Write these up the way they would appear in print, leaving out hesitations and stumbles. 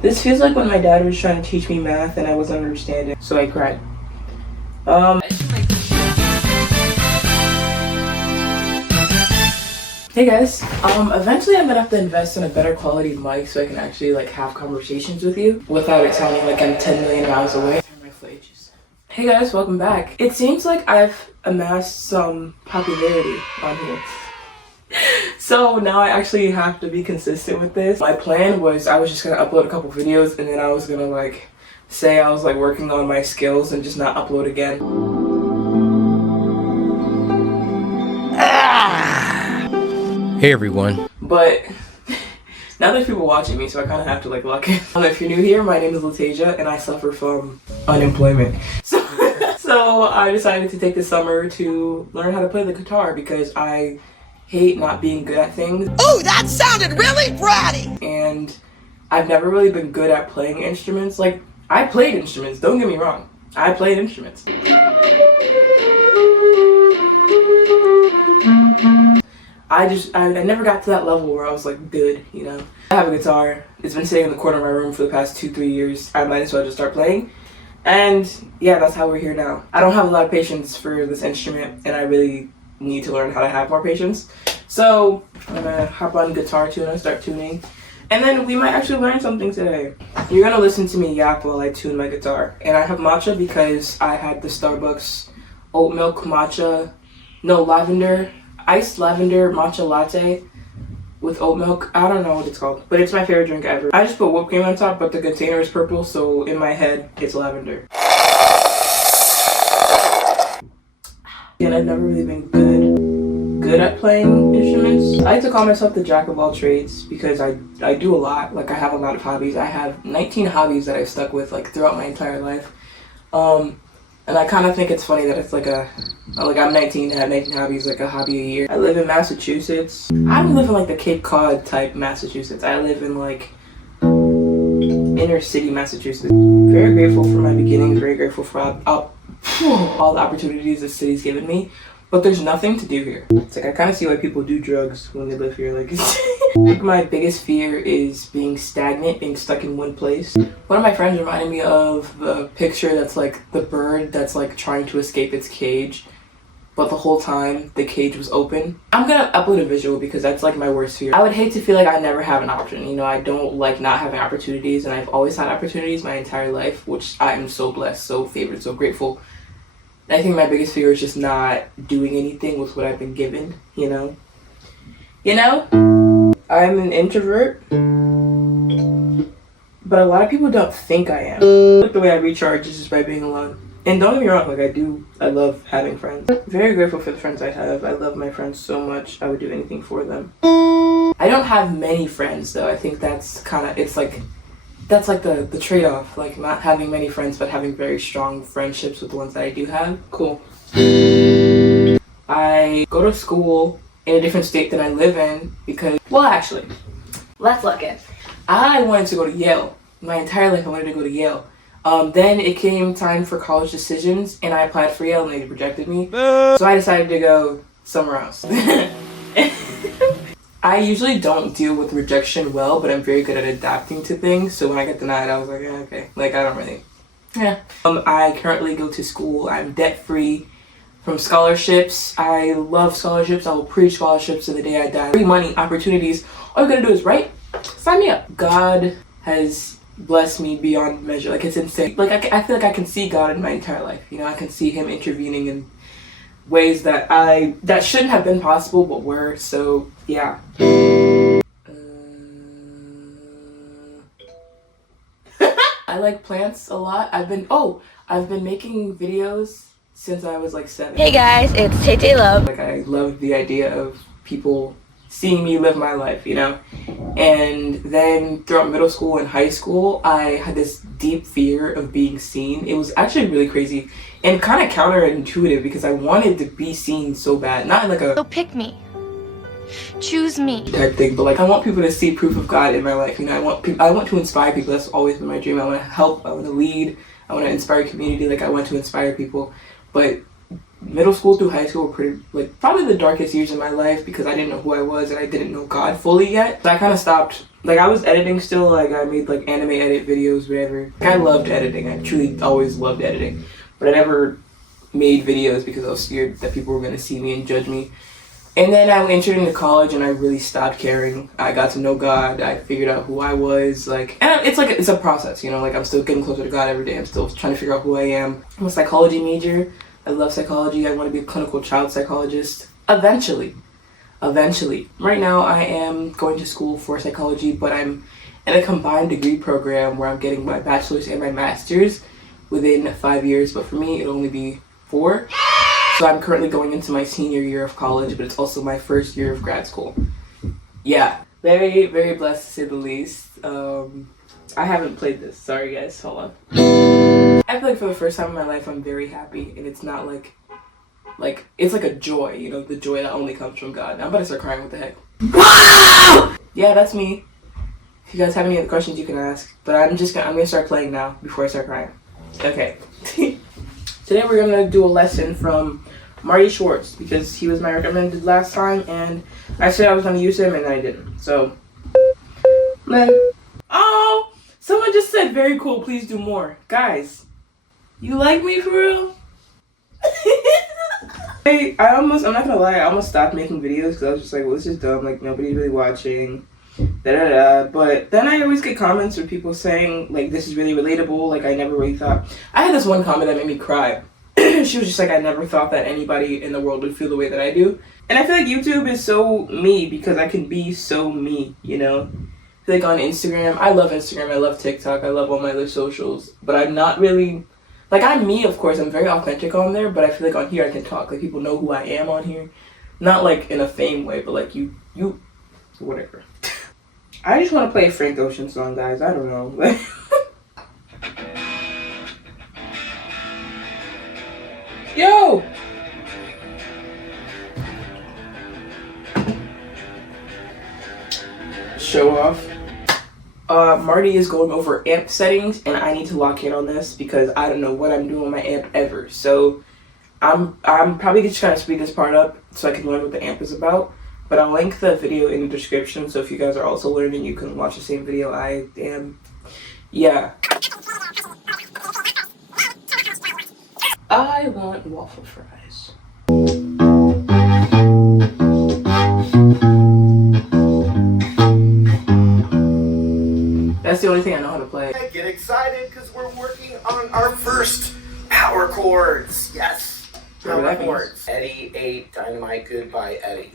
This feels like when my dad was trying to teach me math and I wasn't understanding, so I cried. Hey guys, eventually I'm gonna have to invest in a better quality mic so I can actually like have conversations with you without it sounding like I'm 10 million miles away. Hey guys, welcome back. It seems like I've amassed some popularity on here. So now I actually have to be consistent with this. My plan was I was just gonna upload a couple videos and then I was gonna like say I was like working on my skills and just not upload again. Hey everyone. But now there's people watching me, so I kind of have to like lock in. If you're new here, my name is Latasia and I suffer from unemployment. So I decided to take this summer to learn how to play the guitar because I hate not being good at things. Oh, that sounded really bratty! And I've never really been good at playing instruments. Like, I played instruments, don't get me wrong. I played instruments. I never got to that level where I was like good, you know. I have a guitar. It's been sitting in the corner of my room for the past 2-3 years. I might as well just start playing. And yeah, that's how we're here now. I don't have a lot of patience for this instrument and I really need to learn how to have more patience. So I'm gonna hop on Guitar Tuner and start tuning. And then we might actually learn something today. You're gonna listen to me yap while I tune my guitar. And I have matcha because I had the Starbucks oat milk matcha, no, lavender, iced lavender matcha latte with oat milk. I don't know what it's called, but it's my favorite drink ever. I just put whipped cream on top, but the container is purple, so in my head, it's lavender. And I've never really been good at playing instruments. I like to call myself the jack of all trades because I do a lot. Like, I have a lot of hobbies. I have 19 hobbies that I've stuck with like throughout my entire life. And I kind of think it's funny that it's like I'm 19 and have 19 hobbies, like a hobby a year. I live in Massachusetts. I don't live in like the Cape Cod type Massachusetts. I live in like inner city Massachusetts. Very grateful for my beginnings, very grateful for all the opportunities the city's given me. But there's nothing to do here. It's like I kind of see why people do drugs when they live here. Like, I think my biggest fear is being stagnant, being stuck in one place. One of my friends reminded me of the picture that's like the bird that's like trying to escape its cage, but the whole time the cage was open. I'm gonna upload a visual because that's like my worst fear. I would hate to feel like I never have an option. You know, I don't like not having opportunities, and I've always had opportunities my entire life, which I am so blessed, so favored, so grateful. I think my biggest fear is just not doing anything with what I've been given, you know? I'm an introvert, but a lot of people don't think I am. Like, the way I recharge is just by being alone. And don't get me wrong, like I love having friends. Very grateful for the friends I have. I love my friends so much, I would do anything for them. I don't have many friends though. I think that's the trade-off, like not having many friends but having very strong friendships with the ones that I do have. Cool. I go to school in a different state than I live in because, well, actually, let's look at. I wanted to go to Yale. My entire life I wanted to go to Yale. Then it came time for college decisions and I applied for Yale and they rejected me. So I decided to go somewhere else. I usually don't deal with rejection well, but I'm very good at adapting to things. So when I get denied, I was like, yeah, okay. Like, I don't really, yeah. I currently go to school. I'm debt-free from scholarships. I love scholarships. I will preach scholarships to the day I die. Free money, opportunities. All you gotta do is write, sign me up. God has blessed me beyond measure. Like, it's insane. Like, I feel like I can see God in my entire life. You know, I can see him intervening in ways that shouldn't have been possible but were. So yeah. I like plants a lot. I've been making videos since I was like 7. Hey guys, it's Tay Love. Like, I love the idea of people seeing me live my life, you know? And then throughout middle school and high school, I had this deep fear of being seen. It was actually really crazy and kind of counterintuitive because I wanted to be seen so bad. Not like a So pick me. Choose me. Type thing, but like I want people to see proof of God in my life. You know, I want to inspire people. That's always been my dream. I want to help. I want to lead. I want to inspire community. Like, I want to inspire people. But middle school through high school were pretty, like, probably the darkest years of my life because I didn't know who I was and I didn't know God fully yet. So I kind of stopped. Like, I was editing still. Like, I made, like, anime edit videos, whatever. Like, I loved editing. I truly always loved editing. But I never made videos because I was scared that people were going to see me and judge me. And then I entered into college and I really stopped caring. I got to know God. I figured out who I was. Like, and it's a process, you know? Like, I'm still getting closer to God every day. I'm still trying to figure out who I am. I'm a psychology major. I love psychology. I want to be a clinical child psychologist. Eventually. Right now, I am going to school for psychology, but I'm in a combined degree program where I'm getting my bachelor's and my master's within 5 years. But for me, it'll only be 4. So I'm currently going into my senior year of college, but it's also my first year of grad school. Yeah, very, very blessed to say the least. I haven't played this. Sorry, guys. Hold on. I feel like for the first time in my life, I'm very happy, and it's not like it's like a joy, you know, the joy that only comes from God. I'm about to start crying. What the heck? Yeah, that's me. If you guys have any other questions, you can ask. But I'm gonna start playing now before I start crying. Okay. Today we're gonna do a lesson from Marty Schwartz because he was my recommended last time, and I said I was gonna use him, and I didn't. So, then, oh, someone just said, "Very cool. Please do more." Guys, you like me for real? I'm not gonna lie, I almost stopped making videos because I was just like, well, this is dumb, like, nobody's really watching, but then I always get comments from people saying, like, this is really relatable, like, I never really thought, I had this one comment that made me cry. She was just like, I never thought that anybody in the world would feel the way that I do, and I feel like YouTube is so me because I can be so me, you know? I feel like on Instagram, I love TikTok, I love all my other socials, but I'm not really... Like, I'm me, of course. I'm very authentic on there, but I feel like on here I can talk. Like, people know who I am on here. Not, like, in a fame way, but, like, you whatever. I just want to play a Frank Ocean song, guys. I don't know. Yo! Show off. Marty is going over amp settings, and I need to lock in on this because I don't know what I'm doing with my amp ever. So I'm probably just trying to speed this part up so I can learn what the amp is about. But I'll link the video in the description, so if you guys are also learning, you can watch the same video I am. Yeah. I want waffle fries. That's the only thing I know how to play. Get excited because we're working on our first power chords. Yes, power chords. Eddie 8, Dynamite Goodbye Eddie.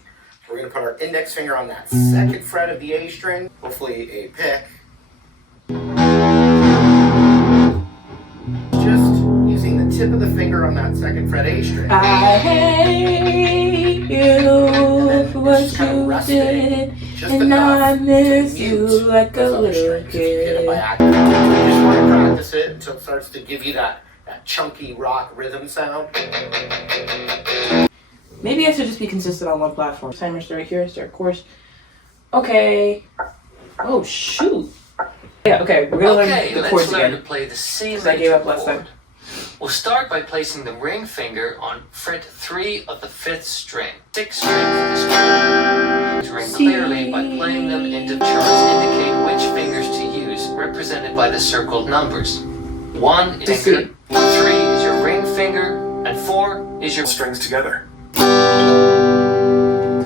We're going to put our index finger on that 2nd fret of the A string, hopefully a pick. Just using the tip of the finger on that 2nd fret A string. I hate you for what you did, and I miss you like a little kid. You just want to practice it until it starts to give you that chunky rock rhythm sound. Maybe I should just be consistent on one platform. Timer start here, start course. Okay. Oh shoot. Yeah, okay, we're gonna learn the chords again. To play the C I gave up last chord. time. We'll start by placing the ring finger on fret 3 of the 5th string. 6th string for the string. Ring clearly by playing them into charts indicate which fingers to use, represented by the circled numbers. 1 is finger, 3 is your ring finger, and 4 is your strings together.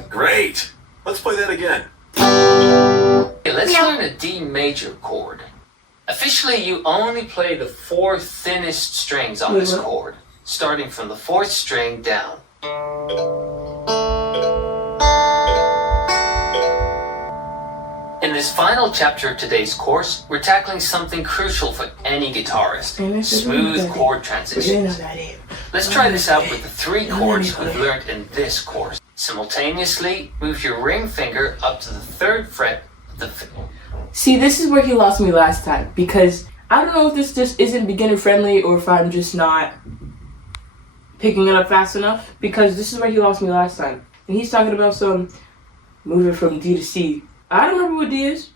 Great! Let's play that again. Okay, let's learn a D major chord. Officially, you only play the 4 thinnest strings on this chord, starting from the 4th string down. In this final chapter of today's course, we're tackling something crucial for any guitarist: smooth chord transitions. Let's try this out with the 3 chords we've learned in this course. Simultaneously, move your ring finger up to the 3rd fret of the fifth. See, this is where he lost me last time because I don't know if this just isn't beginner friendly or if I'm just not picking it up fast enough, because this is where he lost me last time. And he's talking about some moving from D to C. I don't remember what D is.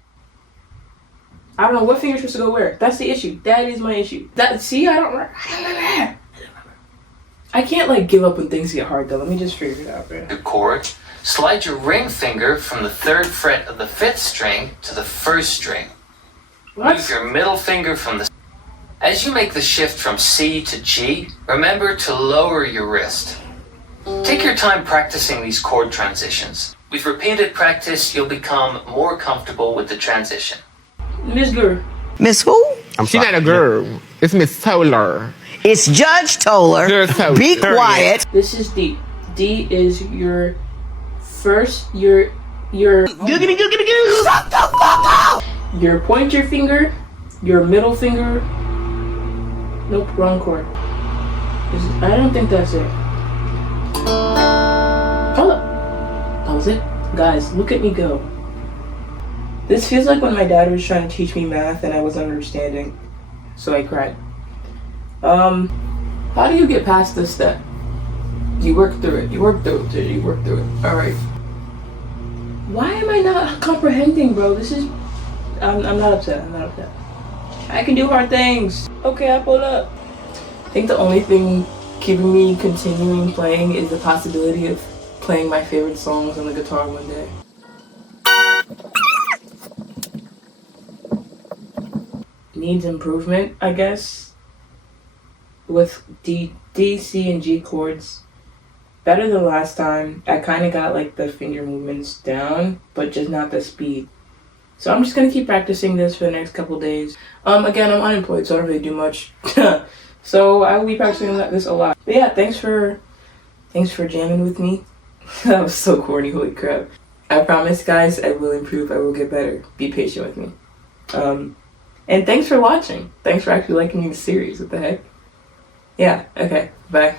I don't know what finger's supposed to go where. That's the issue. That is my issue. See, I don't remember. I can't like give up when things get hard though. Let me just figure it out, bro. Your chord. Slide your ring finger from the 3rd fret of the 5th string to the 1st string. What? Move your middle finger from the... As you make the shift from C to G, remember to lower your wrist. Take your time practicing these chord transitions. With repeated practice, you'll become more comfortable with the transition. Miss Guru. Miss who? She's not a girl. It's Miss Toller. It's Judge Toller. Judge Toller. Be Period. quiet. This is D. D is your first, your Googity, googity, googity. Shut the fuck up! your pointer finger, your middle finger. Nope, wrong chord. I don't think that's it. Oh, that was it. Guys, look at me go. This feels like when my dad was trying to teach me math and I wasn't understanding, so I cried. How do you get past this step? You work through it. You work through it. Dude. You work through it. All right. Why am I not comprehending, bro? This is. I'm not upset. I'm not upset. I can do hard things. Okay, I pulled up. I think the only thing keeping me continuing playing is the possibility of playing my favorite songs on the guitar one day. Needs improvement, I guess. With D, C, and G chords. Better than last time. I kind of got like the finger movements down, but just not the speed. So I'm just gonna keep practicing this for the next couple days. Again, I'm unemployed, so I don't really do much. So I will be practicing this a lot. But yeah, thanks for jamming with me. That was so corny, holy crap. I promise, guys, I will improve. I will get better. Be patient with me. And thanks for watching. Thanks for actually liking the series. What the heck? Yeah. Okay. Bye.